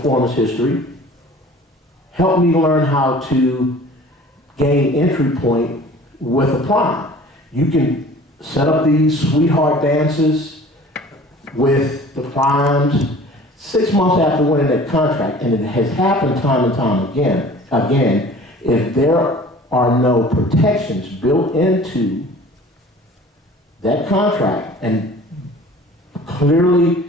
performance history. Help me learn how to gain entry point with a prime. You can set up these sweetheart dances with the primes 6 months after winning that contract, and it has happened time and time again, if there are no protections built into that contract and clearly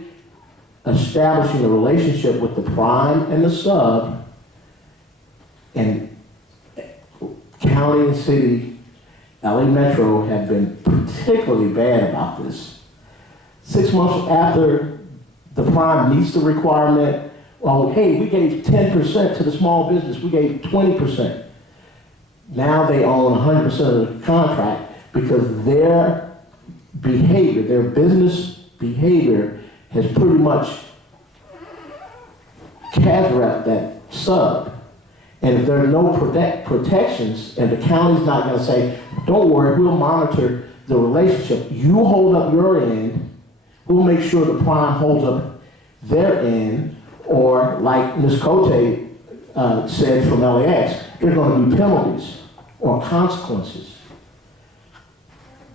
establishing a relationship with the prime and the sub, and county and city, LA Metro have been particularly bad about this. 6 months after the prime meets the requirement, well, hey, we gave 10% to the small business, we gave 20%. Now they own 100% of the contract because their behavior, their business behavior has pretty much castrated that sub. And if there are no protections, and the county's not going to say, don't worry, we'll monitor the relationship. You hold up your end, we'll make sure the prime holds up their end, or like Ms. Cote said from LAX, there are going to be penalties or consequences.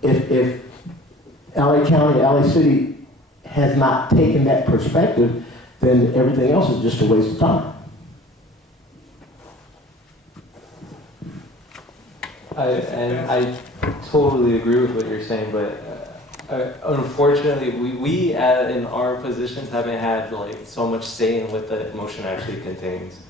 If LA County, LA City has not taken that perspective, then everything else is just a waste of time. I totally agree with what you're saying, but unfortunately, we in our positions haven't had like so much say in what the motion actually contains.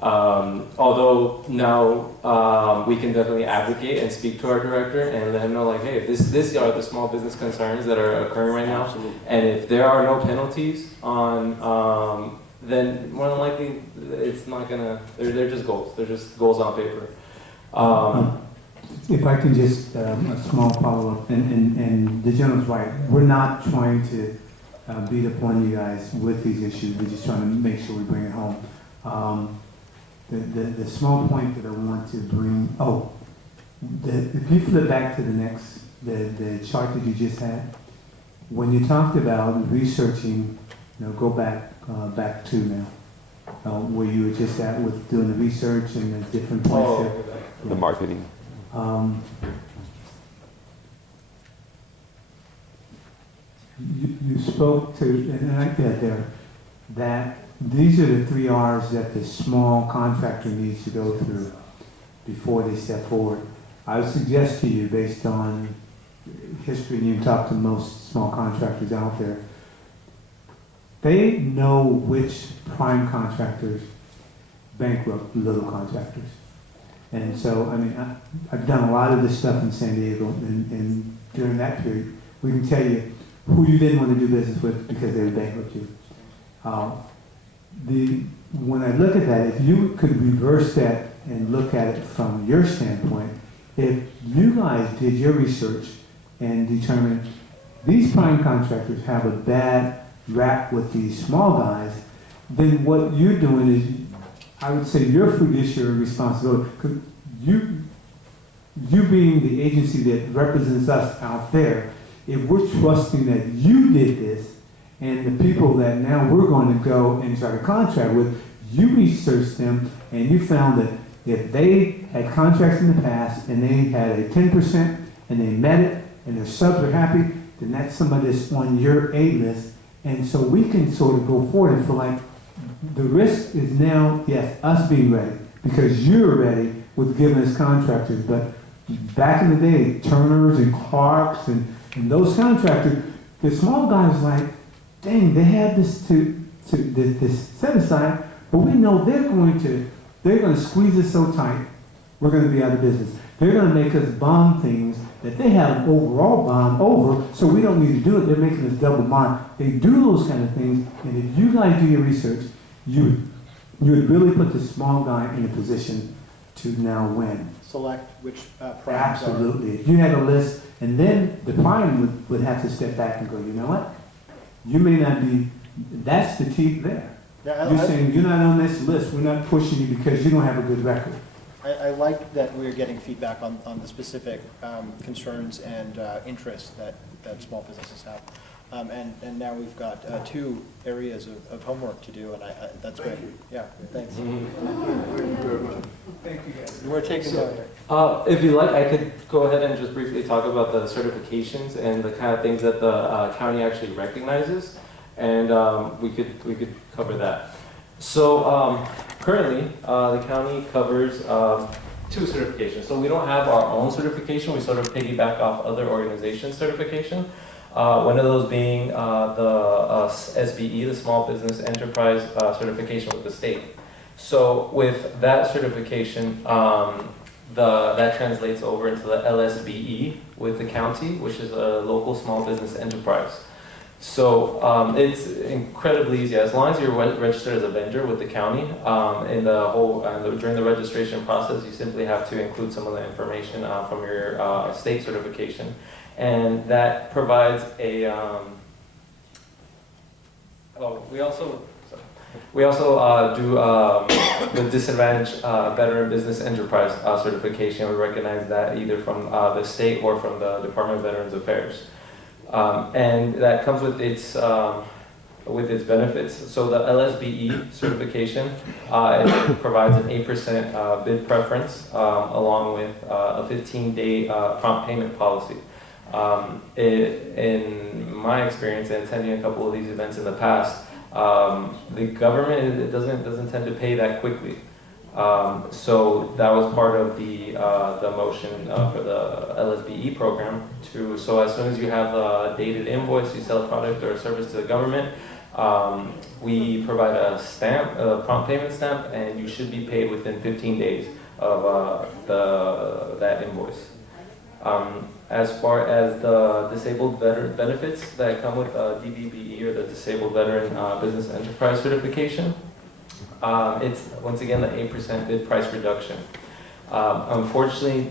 Although now we can definitely advocate and speak to our director and let him know, like, hey, this are the small business concerns that are occurring right now. Absolutely. And if there are no penalties on, then more than likely it's not gonna. They're just goals. They're just goals on paper. If I can just, a small follow-up, and the gentleman's right, we're not trying to beat up on you guys with these issues, we're just trying to make sure we bring it home. The small point that I want to bring, if you flip back to the next, the chart that you just had, when you talked about researching, go back to now, where you were just at with doing the research and the different points there. The marketing. You spoke to, and I get there, that these are the 3 R's that the small contractor needs to go through before they step forward. I would suggest to you, based on history, and you've talked to most small contractors out there, they know which prime contractors bankrupt little contractors. And so, I mean, I've done a lot of this stuff in San Diego, and during that period, we can tell you who you didn't want to do business with because they would bankrupt you. When I look at that, if you could reverse that and look at it from your standpoint, if you guys did your research and determined these prime contractors have a bad rap with these small guys, then what you're doing is, I would say, your fiduciary responsibility, because you being the agency that represents us out there, if we're trusting that you did this, and the people that now we're going to go and try to contract with, you researched them, and you found that if they had contracts in the past, and they had a 10%, and they met it, and their subs are happy, then that's somebody that's on your A list, and so we can sort of go forward and feel like the risk is now, yes, us being ready, because you're ready with giving us contractors. But back in the day, Turners and Clarks and those contractors, the small guys like, dang, they had this this set aside, but we know they're going to squeeze us so tight, we're going to be out of business. They're going to make us bomb things that they have an overall bomb over, so we don't need to do it. They're making us double bomb. They do those kind of things, and if you guys do your research, you would really put the small guy in a position to now win. Select which primes are. Absolutely. If you had a list, and then the prime would have to step back and go, you know what? You may not be, that's the key there. Yeah, You're saying you're not on this list, we're not pushing you because you don't have a good record. I like that we're getting feedback on the specific concerns and interests that small businesses have. And now we've got 2 areas of homework to do, and that's great. Yeah, thanks. Thank you, guys. We're taking over. If you like, I could go ahead and just briefly talk about the certifications and the kind of things that the county actually recognizes, and we could cover that. So currently, the county covers 2 certifications. So we don't have our own certification. We sort of piggyback off other organizations' certification. One of those being the SBE, the Small Business Enterprise certification with the state. So with that certification, that translates over into the LSBE with the county, which is a local small business enterprise. So it's incredibly easy. As long as you're registered as a vendor with the county, during the registration process, you simply have to include some of the information from your state certification. And that provides a, we also do the Disadvantaged Veteran Business Enterprise certification. We recognize that either from the state or from the Department of Veterans Affairs. And that comes with its benefits. So the LSBE certification, it provides an 8% bid preference along with a 15-day prompt payment policy. In my experience and attending a couple of these events in the past, the government it doesn't tend to pay that quickly. So that was part of the motion for the LSBE program. So as soon as you have a dated invoice, you sell a product or a service to the government, we provide a stamp, a prompt payment stamp, and you should be paid within 15 days of that invoice. As far as the disabled veteran benefits that come with DVBE or the Disabled Veteran Business Enterprise Certification, it's once again the 8% bid price reduction. Unfortunately,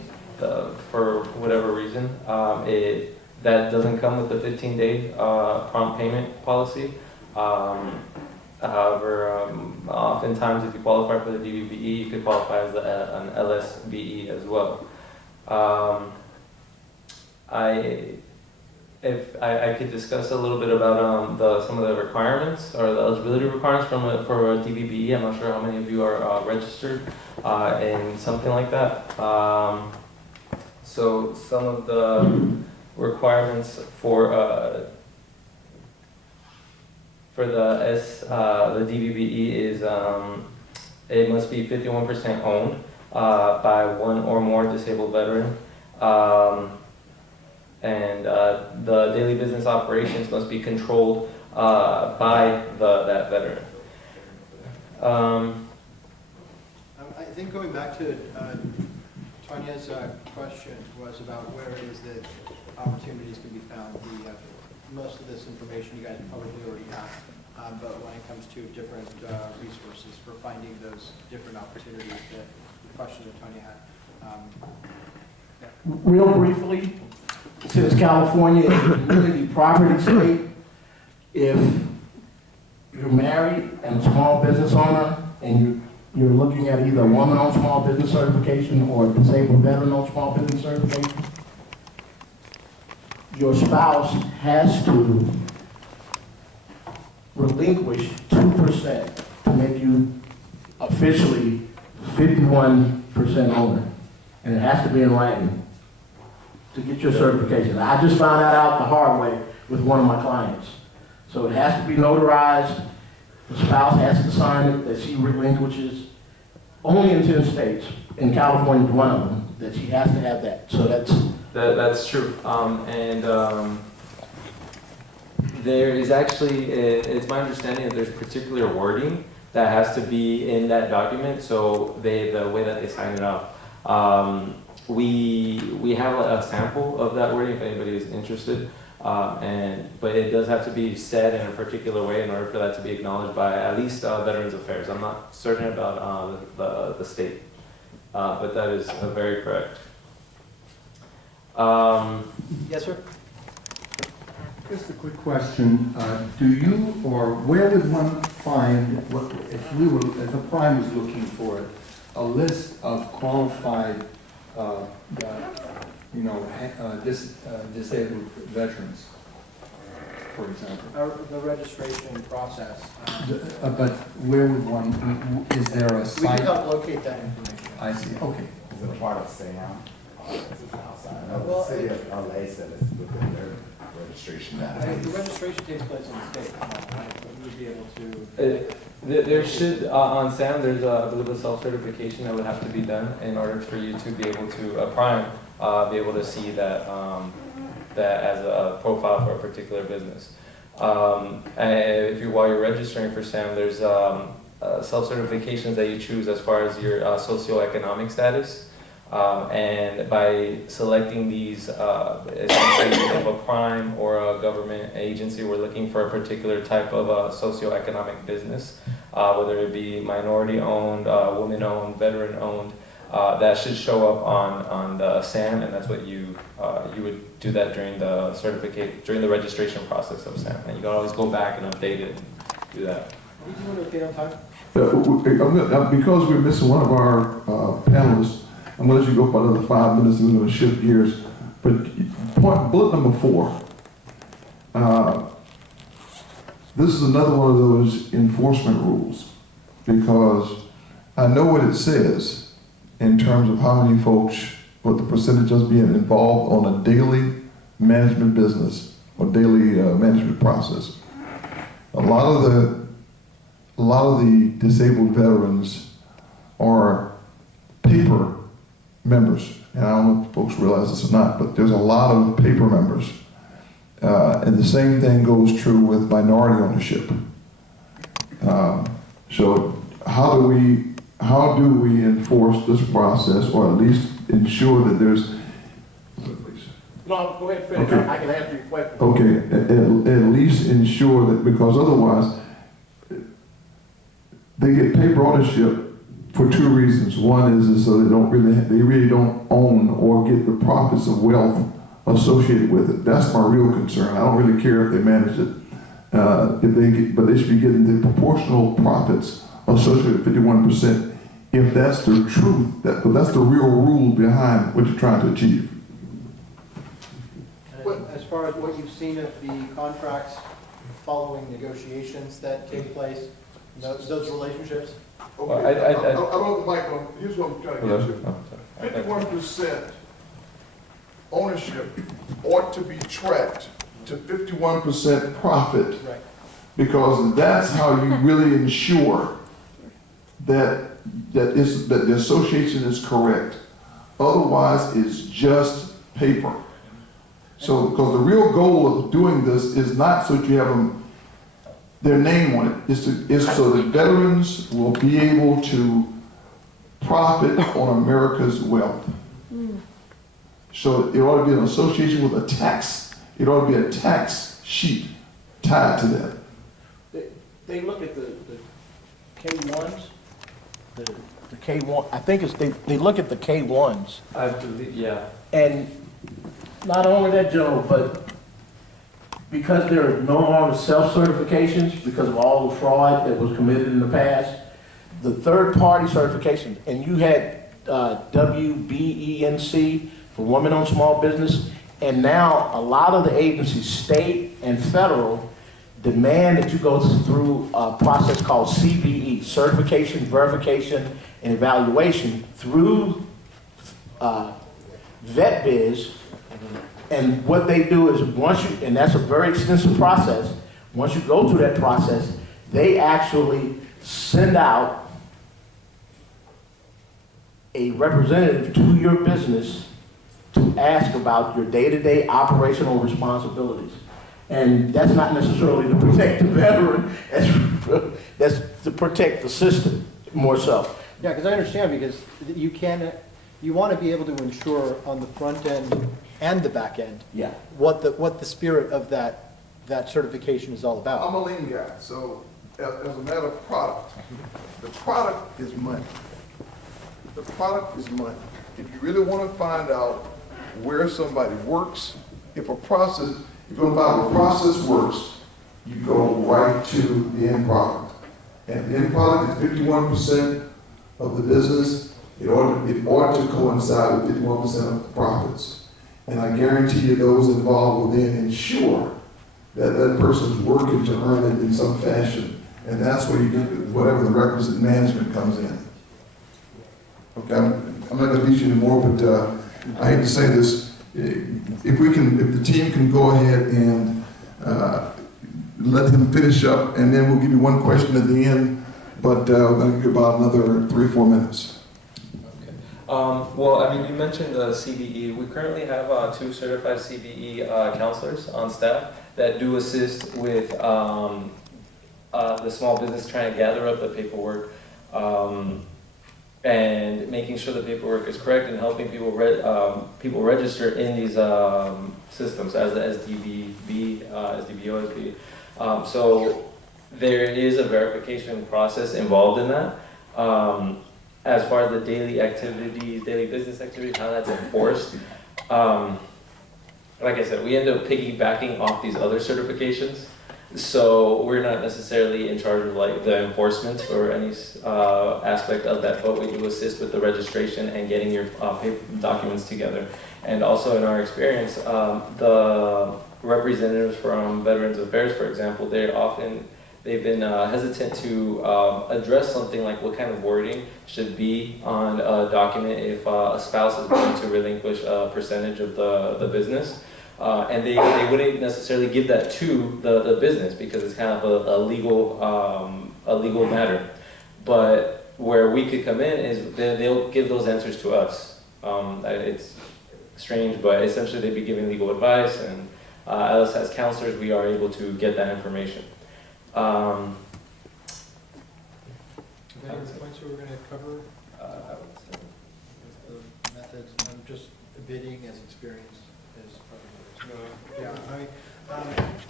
for whatever reason, that doesn't come with the 15-day prompt payment policy. However, oftentimes if you qualify for the DVBE, you could qualify as an LSBE as well. If I could discuss a little bit about some of the requirements or the eligibility requirements for a DVBE. I'm not sure how many of you are registered in something like that. So some of the requirements for the DVBE is it must be 51% owned by one or more disabled veteran. And the daily business operations must be controlled by that veteran. I think going back to Tanya's question was about where it is that opportunities can be found. Most of this information you guys probably already have, but when it comes to different resources for finding those different opportunities, the question that Tanya had. Real briefly, since California is a community property state, if you're married and a small business owner and you're looking at either a woman-owned small business certification or a disabled veteran-owned small business certification, your spouse has to relinquish 2% to make you officially 51% owner. And it has to be in writing to get your certification. I just found that out the hard way with one of my clients. So it has to be notarized. The spouse has to sign it that she relinquishes only in 10 states. In California is one of them, that she has to have that. So that's true. There is actually, it's my understanding that there's particular wording that has to be in that document, so the way that they sign it up. We have a sample of that wording if anybody is interested, but it does have to be said in a particular way in order for that to be acknowledged by at least Veterans Affairs. I'm not certain about the state, but that is very correct. Yes, sir. Just a quick question. Do you, or where would one find, if a prime was looking for it, a list of qualified, disabled veterans? for example? The registration process. But where would one, is there a We can site? help locate that information. I see, okay. Is it a part of SAM? Or is it outside? I know Well, the city of LA said it's within their registration The database. registration takes place in the state, right? But we would be able to. There should, on SAM, there's I believe a self-certification that would have to be done in order for you to be able to, Prime, be able to see that, that as a profile for a particular business. And if you, while you're registering for SAM, there's self-certifications that you choose as far as your socioeconomic status. And by selecting these, essentially of a prime or a government agency, we're looking for a particular type of socioeconomic business, whether it be minority-owned, woman-owned, veteran-owned. That should show up on the SAM, and that's what you would do that during the registration process of SAM. And you can always go back and update it and do that. Are you doing okay on time? Because we're missing one of our panelists, I'm going to let you go for another 5 minutes and we're going to shift gears. But bullet number 4. This is another one of those enforcement rules, because I know what it says in terms of how many folks, what the percentage of being involved on a daily management business or daily management process. A lot of the disabled veterans are paper members, and I don't know if folks realize this or not, but there's a lot of paper members. And the same thing goes true with minority ownership. So how do we enforce this process, or at least ensure that there's... No, go ahead, finish. Okay. I can answer your question. Okay, at least ensure that, because otherwise, they get paper ownership for 2 reasons. One is so they really don't own or get the profits of wealth associated with it. That's my real concern. I don't really care if they manage it, but they should be getting the proportional profits associated with 51%. If that's the truth, that's the real rule behind what you're trying to achieve. As far as what you've seen of the contracts following negotiations that take place, those relationships? Well, I don't like them. Here's what I'm trying to get Oh, you. sorry. 51% ownership ought to be tracked to 51% profit, Right. because that's how you really ensure that the association is correct. Otherwise, it's just paper. So, because the real goal of doing this is not so that you have their name on it, is so that veterans will be able to profit on America's wealth. So it ought to be an association with a tax. It ought to be a tax sheet tied to that. They look at the K1s, the K1, I think it's, they look at the K1s. I believe, yeah. And not only that, Joe, but because there are no longer self-certifications because of all the fraud that was committed in the past, the third-party certifications, and you had WBENC for women-owned small business, and now a lot of the agencies, state and federal, demand that you go through a process called CVE, Certification, Verification, and Evaluation, through VetBiz. And what they do is and that's a very extensive process, once you go through that process, they actually send out a representative to your business to ask about your day-to-day operational responsibilities. And that's not necessarily to protect the veteran, that's to protect the system more so. Yeah, because I understand, because you want to be able to ensure on the front end and the back end Yeah. what the spirit of that certification is all about. I'm a lean guy, so as a matter of product, the product is money. The product is money. If you really want to find out where somebody works, if you're going to find out a process works, you go right to the end product. And the end product is 51% of the business. It ought to coincide with 51% of the profits. And I guarantee you those involved will then ensure that person's working to earn it in some fashion. And that's where you get whatever the requisite management comes in. Okay, I'm not gonna beat you anymore, but I hate to say this. If the team can go ahead and let him finish up, and then we'll give you one question at the end, but we're gonna give you about another 3 or 4 minutes. Okay. Well, I mean, you mentioned the CBE. We currently have 2 certified CBE counselors on staff that do assist with the small business trying to gather up the paperwork and making sure the paperwork is correct and helping people register in these systems as the SDBB, SDB, OSB. So there is a verification process involved in that. As far as the daily activities, daily business activities, how that's enforced. Like I said, we end up piggybacking off these other certifications. So we're not necessarily in charge of like the enforcement or any aspect of that, but we do assist with the registration and getting your paper documents together. And also in our experience, the representatives from Veterans Affairs, for example, they've been hesitant to address something like what kind of wording should be on a document if a spouse is going to relinquish a percentage of the business. And they wouldn't necessarily give that to the business because it's kind of a legal matter. But where we could come in is they'll give those answers to us. It's strange, but essentially they'd be giving legal advice, and us as counselors, we are able to get that information. Any other points we were going to cover? I would say. The methods, just bidding as experience is probably. Yeah, I mean,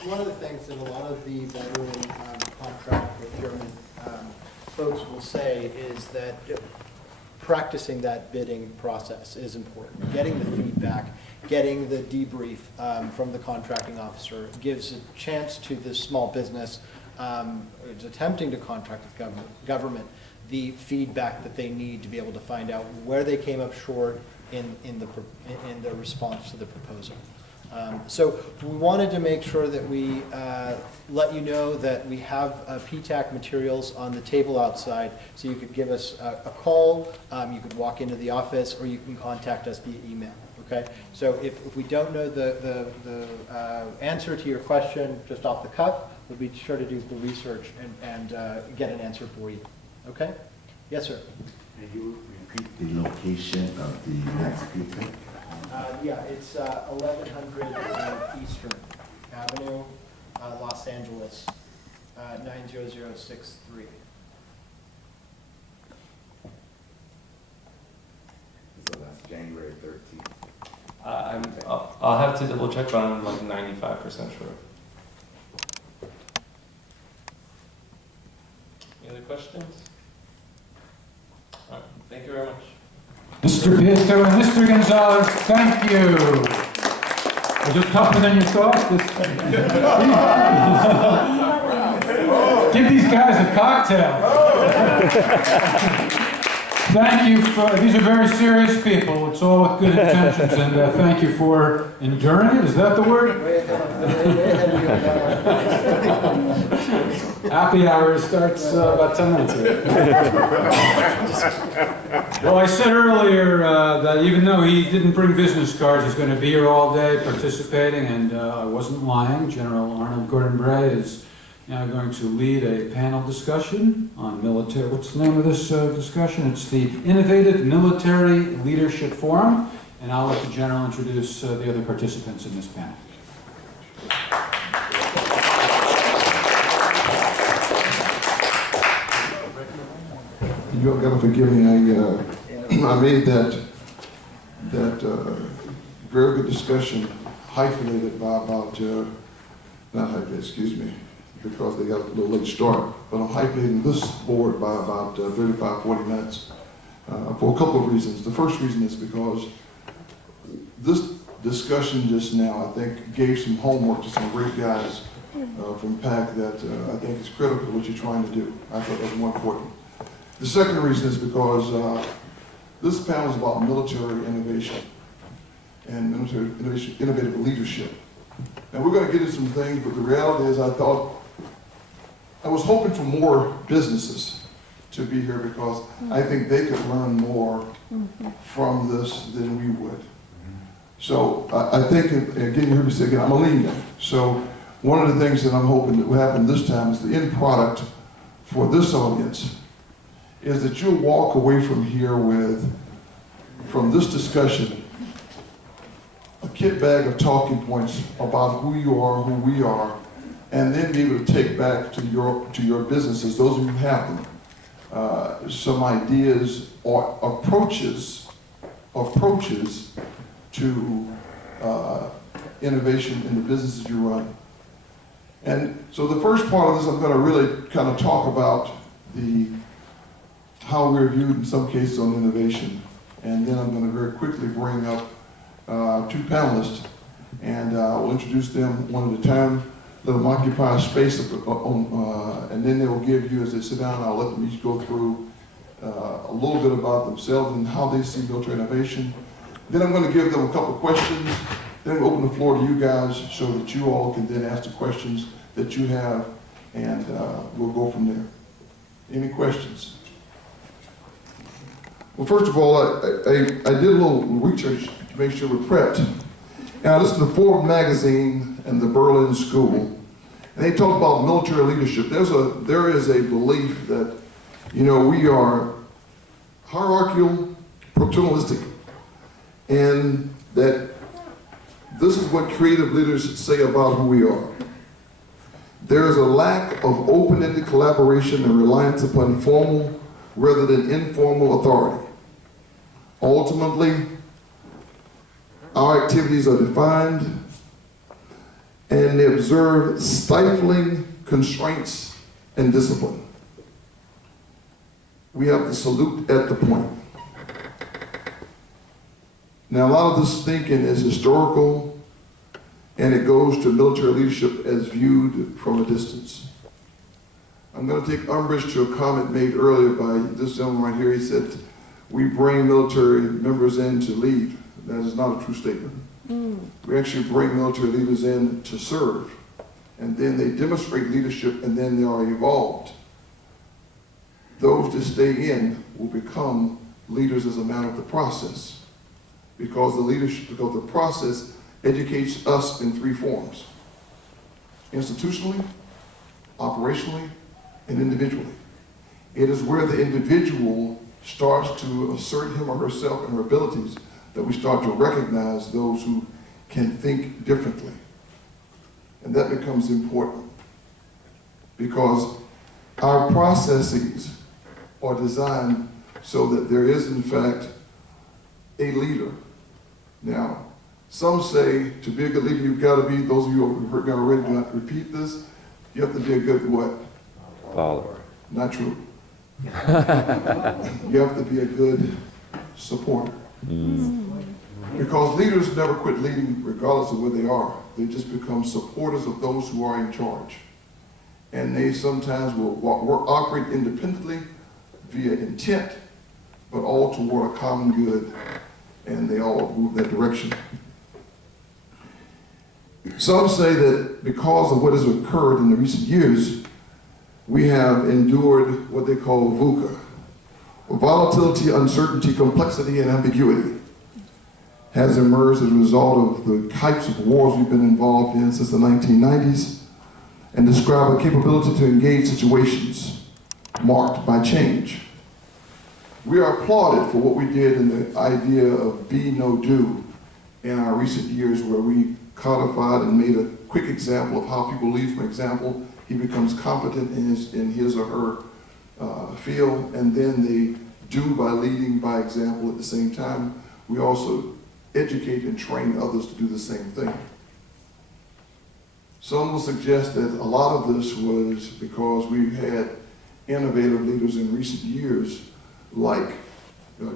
one of the things that a lot of the veteran contract procurement folks will say is that practicing that bidding process is important. Getting the feedback, getting the debrief from the contracting officer gives a chance to this small business who's attempting to contract with government the feedback that they need to be able to find out where they came up short in the response to the proposal. So we wanted to make sure that we let you know that we have PTAC materials on the table outside, so you could give us a call, you could walk into the office, or you can contact us via email, okay? So if we don't know the answer to your question just off the cuff, we'll be sure to do the research and get an answer for you, okay? Yes, sir? Can you repeat the location of the next people? Yeah, it's 1100 Eastern Avenue, Los Angeles, 90063. So that's January 13th. I'll have to double check, but I'm like 95% sure. Any other questions? All right, thank you very much. Mr. Pietro and Mr. Gonzalez, thank you. Was it tougher than you thought? Give these guys a cocktail. Thank you these are very serious people. It's all with good intentions, and thank you for enduring it. Is that the word? Happy hour starts about 10 minutes ago. Well, I said earlier that even though he didn't bring business cards, he's going to be here all day participating, and I wasn't lying. General Arnold Gordon Bray is now going to lead a panel discussion on military. What's the name of this discussion? It's the Innovative Military Leadership Forum, and I'll let the General introduce the other participants in this panel. You're gonna forgive me, I made that very good discussion hyphenated by about, not hyphenated, excuse me, because they got a little late start, but I'm hyphenating this board by about 35, 40 minutes for a couple of reasons. The first reason is because this discussion just now, I think, gave some homework to some great guys from PAC that I think is critical to what you're trying to do. I thought that was more important. The second reason is because this panel is about military innovation and military innovation, innovative leadership. And we're going to get into some things, but the reality is I was hoping for more businesses to be here because I think they could learn more from this than we would. So I think, again, you heard me say again, I'm a lenient. So one of the things that I'm hoping that will happen this time is the end product for this audience is that you'll walk away from here with, from this discussion, a kit bag of talking points about who you are, who we are, and then be able to take back to your businesses, those of you who have them, some ideas or approaches to innovation in the businesses you run. And so the first part of this, I'm going to really kind of talk about how we're viewed in some cases on innovation. And then I'm going to very quickly bring up two panelists, and we'll introduce them one at a time, let them occupy a space, and then they will give you, as they sit down, I'll let them each go through a little bit about themselves and how they see military innovation. Then I'm going to give them a couple of questions. Then we'll open the floor to you guys so that you all can then ask the questions that you have, and we'll go from there. Any questions? Well, first of all, I did a little research to make sure we're prepped. And I listened to Forbes magazine and the Berlin School, and they talk about military leadership. There is a belief that, you know, we are hierarchical, paternalistic, and that this is what creative leaders say about who we are. There is a lack of open-ended collaboration and reliance upon formal rather than informal authority. Ultimately, our activities are defined and they observe stifling constraints and discipline. We have to salute at the point. Now, a lot of this thinking is historical, and it goes to military leadership as viewed from a distance. I'm going to take umbrage to a comment made earlier by this gentleman right here. He said, we bring military members in to lead. That is not a true statement. We actually bring military leaders in to serve, and then they demonstrate leadership, and then they are evolved. Those that stay in will become leaders as a matter of the process. Because the process educates us in three forms: institutionally, operationally, and individually. It is where the individual starts to assert him or herself and her abilities that we start to recognize those who can think differently. And that becomes important because our processes are designed so that there is, in fact, a leader. Now, some say to be a good leader, you've got to be, those of you who have heard me already, do not repeat this, you have to be a good what? Follower. Not true. You have to be a good supporter. Because leaders never quit leading regardless of where they are. They just become supporters of those who are in charge. And they sometimes will operate independently via intent, but all toward a common good, and they all move that direction. Some say that because of what has occurred in the recent years, we have endured what they call VUCA, volatility, uncertainty, complexity, and ambiguity, has emerged as a result of the types of wars we've been involved in since the 1990s, and describe a capability to engage situations marked by change. We are applauded for what we did in the idea of be, no, do in our recent years, where we codified and made a quick example of how people lead from example. He becomes competent in his or her field, and then they do by leading by example at the same time. We also educate and train others to do the same thing. Some will suggest that a lot of this was because we've had innovative leaders in recent years, like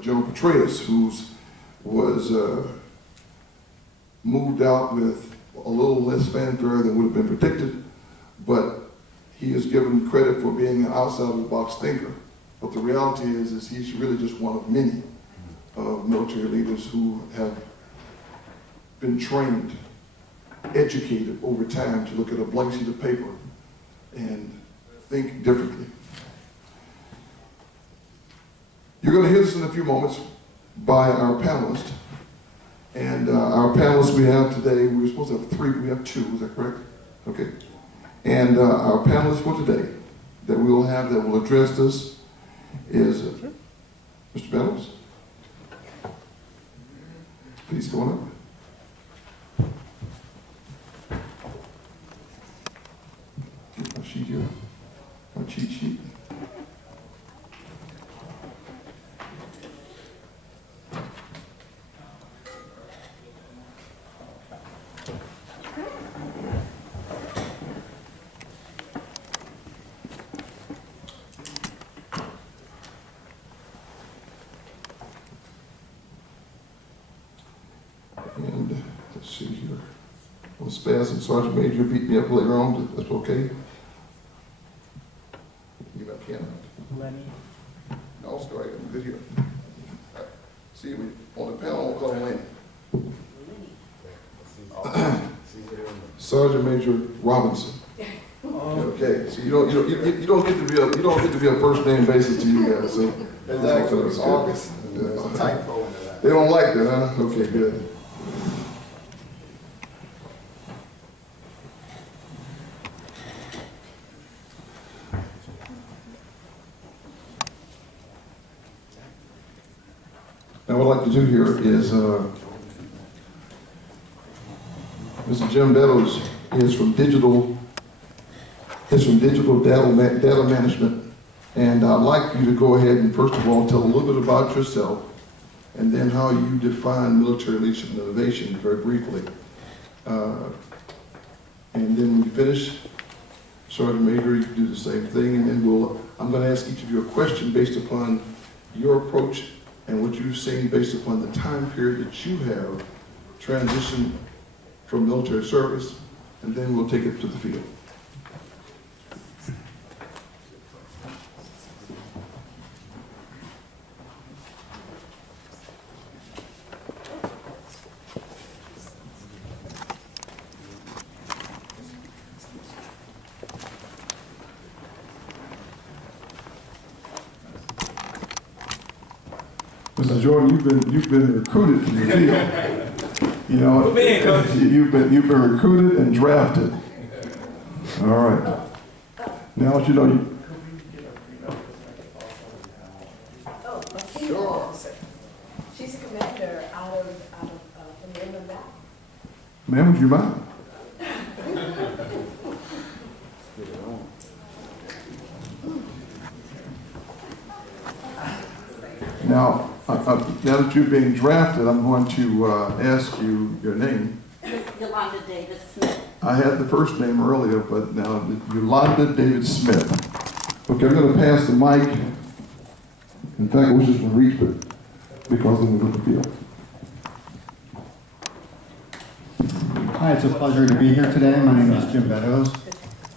General Petraeus, who was moved out with a little less fanfare than would have been predicted, but he is given credit for being an outside-of-the-box thinker. But the reality is he's really just one of many military leaders who have been trained educated over time to look at a blank sheet of paper and think differently. You're going to hear this in a few moments by our panelists. And our panelists we have today, we were supposed to have 3, we have 2, is that correct? Okay. And our panelists for today that we will have that will address this is Mr. Bellows. Please go on up. Get my sheet here, my cheat sheet. And let's see here. I'm spazzing. Sergeant Major beat me up later on, but that's okay. You got a piano? Lenny. No, it's all right. I'm good here. See, on the panel, we'll call him Lenny. Sergeant Major Robinson. Okay, so you don't get to be a first name basis to you guys. So It's actually August. There's a typo in that. they don't like that, huh? Okay, good. Now, what I'd like to do here is, Mr. Jim Beddoes is from digital data management, and I'd like you to go ahead and first of all tell a little bit about yourself, and then how you define military leadership and innovation very briefly. And then when you finish, Sergeant Major, you can do the same thing, and then I'm going to ask each of you a question based upon your approach and what you've seen based upon the time period that you have transitioned from military service, and then we'll take it to the field. Mr. Jordan, you've been recruited to the field. You know, you've been recruited and drafted. All right. Now that you know Sure. She's a commander out of from the Inland Valley. ma'am, would you mind? Now, now that you're being drafted, I'm going to ask you your name. Yolanda Davis Smith. I had the first name earlier, but now Yolanda David Smith. Okay, I'm going to pass the mic. In fact, I was just going to reach it because I'm going to the field. Hi, it's a pleasure to be here today. My name is Jim Beddoes.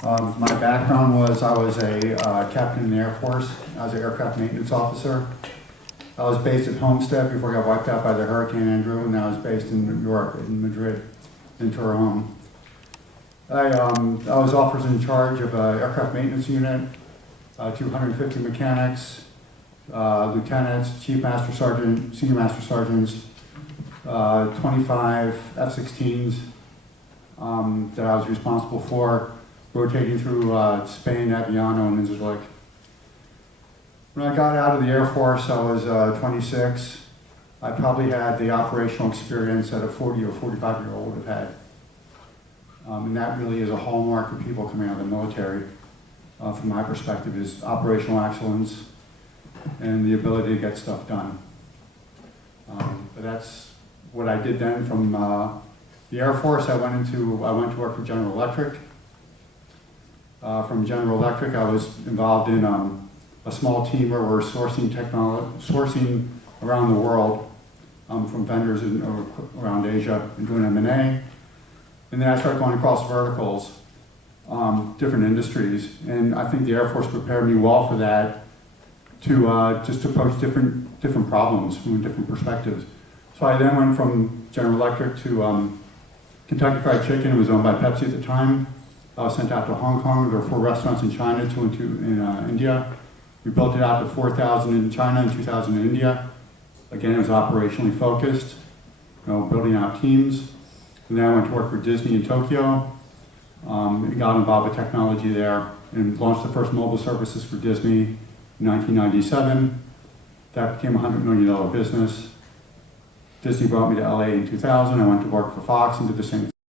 My background was I was a captain in the Air Force. I was an aircraft maintenance officer. I was based at Homestead before I got wiped out by the Hurricane Andrew, and I was based in New York, in Madrid, in Torrejon. I was officers in charge of an aircraft maintenance unit, 250 mechanics, lieutenants, chief master sergeant, senior master sergeants, 25 F-16s that I was responsible for, rotating through Spain, Aviano, and Incirlik. When I got out of the Air Force, I was 26. I probably had the operational experience that a 40 or 45-year-old would have had. And that really is a hallmark of people coming out of the military, from my perspective, is operational excellence and the ability to get stuff done. But that's what I did then. From the Air Force, I went to work for General Electric. From General Electric, I was involved in a small team where we're sourcing around the world from vendors around Asia and doing M&A. And then I started going across verticals, different industries, and I think the Air Force prepared me well for that, to just approach different problems from different perspectives. So I then went from General Electric to Kentucky Fried Chicken was owned by Pepsi at the time. I was sent out to Hong Kong. There were 4 restaurants in China, 2 in India. We built it out to 4,000 in China and 2,000 in India. Again, it was operationally focused, building out teams. And then I went to work for Disney in Tokyo. Got involved with technology there and launched the first mobile services for Disney in 1997. That became a $100 million business. Disney brought me to LA in 2000. I went to work for Fox and did the same